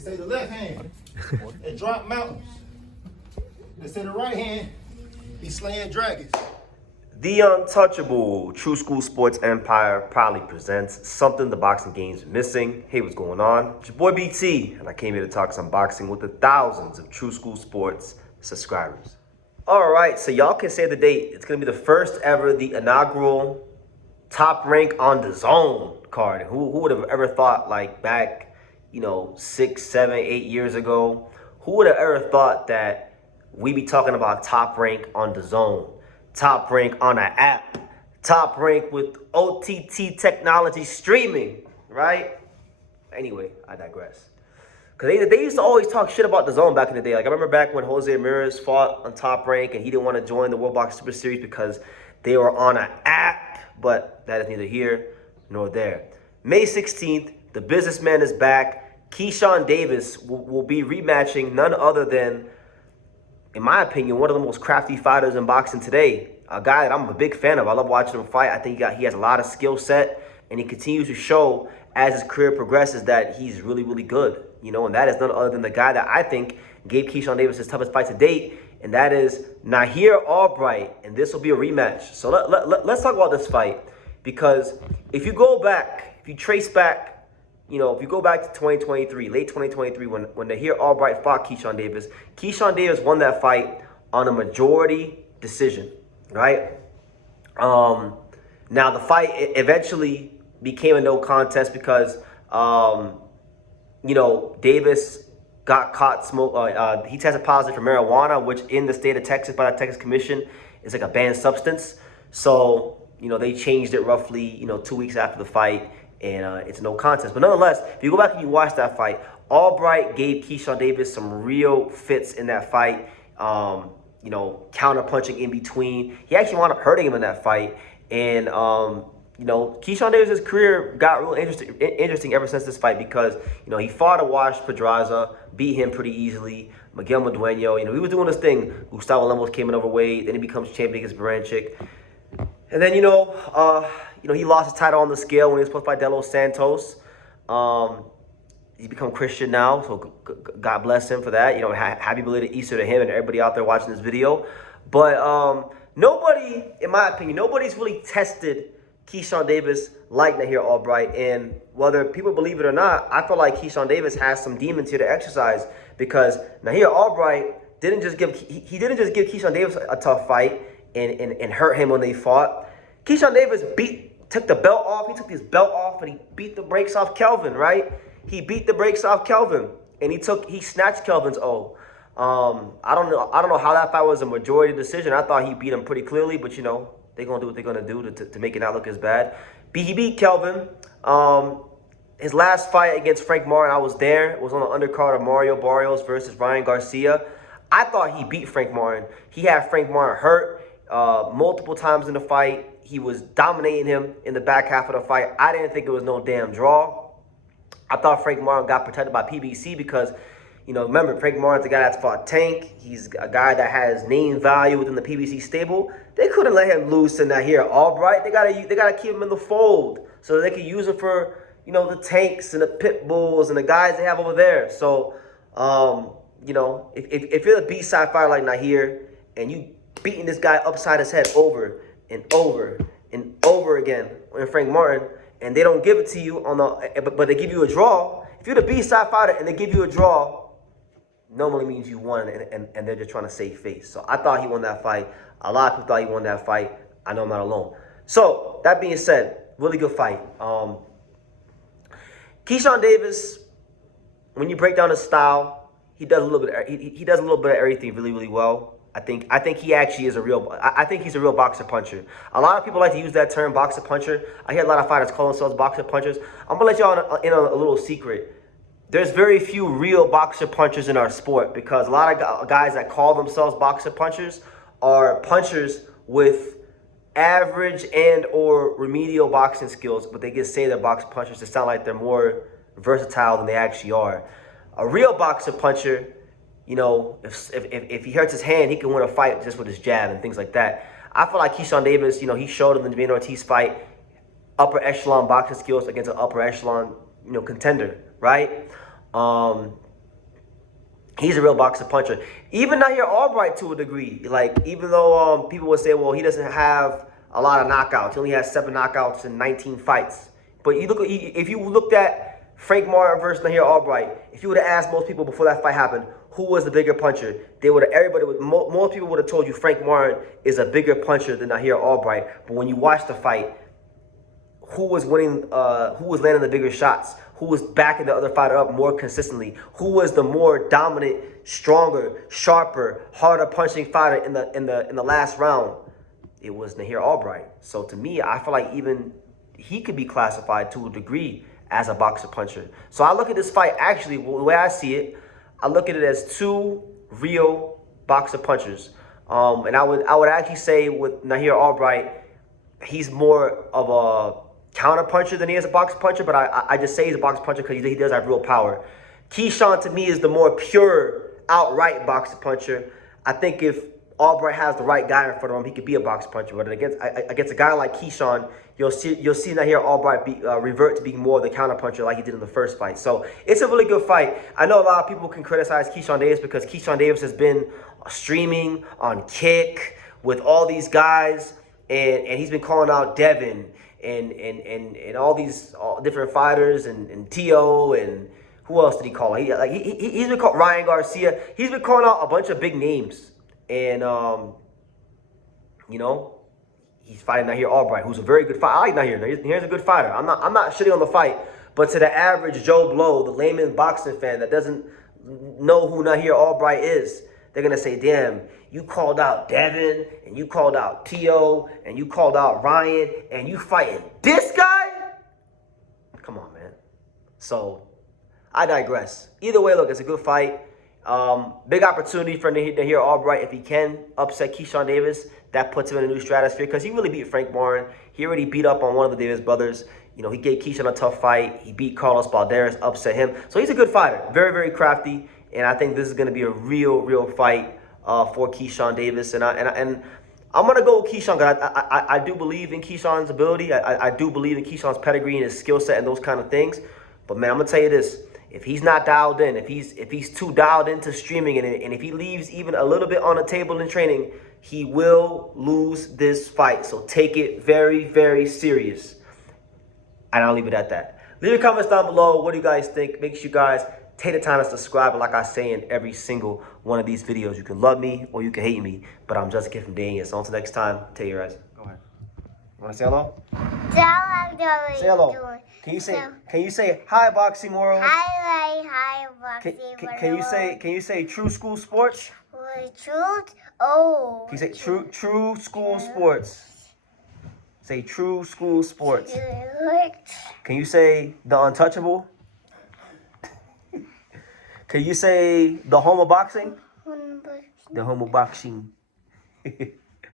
They say the left hand, it drop mountains. They say the right hand, be slaying dragons. The untouchable True School Sports Empire proudly presents Something the Boxing Game's Missing. Hey, what's going on? It's your boy BT, and I came here to talk some boxing with the thousands of True School Sports subscribers. All right, so y'all can say the date. It's going to be the first ever, the inaugural Top Rank on the Zone card. Who would have ever thought, like, back, 6, 7, 8 years ago, who would have ever thought that we'd be talking about Top Rank on the Zone? Top Rank on an app, Top Rank with OTT technology streaming, right? Anyway, I digress. Because they used to always talk shit about the Zone back in the day. Like, I remember back when Jose Ramirez fought on Top Rank and he didn't want to join the World Boxing Super Series because they were on an app, but that is neither here nor there. May 16th, the businessman is back. Keyshawn Davis will be rematching none other than, in my opinion, one of the most crafty fighters in boxing today. A guy that I'm a big fan of. I love watching him fight. I think he has a lot of skill set, and he continues to show as his career progresses that he's really, really good. And that is none other than the guy that I think gave Keyshawn Davis his toughest fight to date, and that is Nahir Albright, and this will be a rematch. So let's talk about this fight, because if you go back, if you trace back, if you go back to 2023, late 2023, when Nahir Albright fought Keyshawn Davis won that fight on a majority decision, right? Now, the fight eventually became a no contest because, Davis got caught he tested positive for marijuana, which in the state of Texas, by the Texas Commission, is like a banned substance. So, they changed it roughly, 2 weeks after the fight. And it's no contest. But nonetheless, if you go back and you watch that fight, Albright gave Keyshawn Davis some real fits in that fight, counter punching in between. He actually wound up hurting him in that fight. And, Keyshawn Davis' career got real interesting ever since this fight because, he fought Awash Pedraza, beat him pretty easily. Miguel Madueno, he was doing this thing. Gustavo Lemos came in overweight. Then he becomes champion against Baranchik. And then, he lost his title on the scale when he was supposed to fight Delos Santos. He's become Christian now, so God bless him for that. Happy belated Easter to him and everybody out there watching this video. But nobody, in my opinion, nobody's really tested Keyshawn Davis like Nahir Albright. And whether people believe it or not, I feel like Keyshawn Davis has some demons here to exercise, because Nahir Albright didn't just give Keyshawn Davis a tough fight and hurt him when they fought. Keyshawn Davis took the belt off. He took his belt off and he beat the brakes off Kelvin, right? He beat the brakes off Kelvin, and he snatched Kelvin's O. I don't know how that fight was a majority decision. I thought he beat him pretty clearly, but they're gonna do what they're gonna do to make it not look as bad. He beat Kelvin. His last fight against Frank Martin, I was there. It was on the undercard of Mario Barrios versus Ryan Garcia. I thought he beat Frank Martin. He had Frank Martin hurt multiple times in the fight. He was dominating him in the back half of the fight. I didn't think it was no damn draw. I thought Frank Martin got protected by PBC because, remember, Frank Martin's a guy that's fought Tank. He's a guy that has name value within the PBC stable. They couldn't let him loose in that here Albright. They gotta keep him in the fold so they can use him for, the Tanks and the Pit Bulls and the guys they have over there. So, if you're the B-side fighter like Nahir and you beating this guy upside his head over and over and over again in Frank Martin, and they don't give it to you but they give you a draw. If you're the B-side fighter and they give you a draw, normally means you won, and they're just trying to save face. So I thought he won that fight. A lot of people thought he won that fight. I know I'm not alone. So that being said, really good fight. Keyshawn Davis, when you break down his style, he does a little bit. He does a little bit of everything really, really well. I think he actually is I think he's a real boxer puncher. A lot of people like to use that term, boxer puncher. I hear a lot of fighters call themselves boxer punchers. I'm gonna let y'all in a little secret. There's very few real boxer punchers in our sport, because a lot of guys that call themselves boxer punchers are punchers with average and or remedial boxing skills, but they just say they're boxer punchers to sound like they're more versatile than they actually are. A real boxer puncher, if he hurts his hand, he can win a fight just with his jab and things like that. I feel like Keyshawn Davis, he showed in the Javine Ortiz fight upper echelon boxing skills against an upper echelon, contender, right? He's a real boxer puncher. Even Nahir Albright to a degree. Like, even though people would say, well, he doesn't have a lot of knockouts. He only has 7 knockouts in 19 fights. But you look, if you looked at Frank Martin versus Nahir Albright, if you would have asked most people before that fight happened, who was the bigger puncher, most people would have told you Frank Martin is a bigger puncher than Nahir Albright. But when you watch the fight, who was winning, who was landing the bigger shots, who was backing the other fighter up more consistently, who was the more dominant, stronger, sharper, harder punching fighter in the last round, it was Nahir Albright. So to me, I feel like even he could be classified to a degree as a boxer puncher. So I look at this fight, actually, the way I see it, I look at it as 2 real boxer punchers. And I would actually say with Nahir Albright, he's more of a counter puncher than he is a box puncher, but I just say he's a box puncher because he does have real power. Keyshawn to me is the more pure, outright box puncher. I think if Albright has the right guy in front of him, he could be a box puncher. But against a guy like Keyshawn, you'll see Nahir Albright revert to being more of the counter puncher like he did in the first fight. So it's a really good fight. I know a lot of people can criticize Keyshawn Davis because Keyshawn Davis has been streaming on Kick with all these guys, and he's been calling out Devin and all these different fighters and T.O. and who else did he call? He's been called Ryan Garcia. He's been calling out a bunch of big names. And, you know, he's fighting Nahir Albright, who's a very good fighter. I like Nahir. Nahir's a good fighter. I'm not shitting on the fight. But to the average Joe Blow, the layman boxing fan that doesn't know who Nahir Albright is, they're going to say, damn, you called out Devin, and you called out T.O., and you called out Ryan, and you fighting this guy? Come on, man. So, I digress. Either way, look, it's a good fight. Big opportunity for Nahir Albright if he can upset Keyshawn Davis. That puts him in a new stratosphere because he really beat Frank Martin. He already beat up on one of the Davis brothers. You know, he gave Keyshawn a tough fight. He beat Carlos Balderas, upset him. So he's a good fighter. Very, very crafty. And I think this is going to be a real fight for Keyshawn Davis. And I'm going to go with Keyshawn because I do believe in Keyshawn's ability. I do believe in Keyshawn's pedigree and his skill set and those kind of things. But, man, I'm going to tell you this. If he's not dialed in, if he's too dialed into streaming, and if he leaves even a little bit on the table in training, he will lose this fight. So take it very, very serious. And I'll leave it at that. Leave your comments down below. What do you guys think? Make sure you guys take the time to subscribe. And like I say in every single one of these videos, you can love me or you can hate me. But I'm just a kid from Daniel. So until next time, take your guys. Go ahead. You want to say hello? Say hello. Can you say hi, Boxing World? Hi, Boxing World. Can you say True School Sports? Truth? Oh. Can you say True School Sports? Say True School Sports. Can you say The Untouchable? Can you say The Home of Boxing? The Home of Boxing.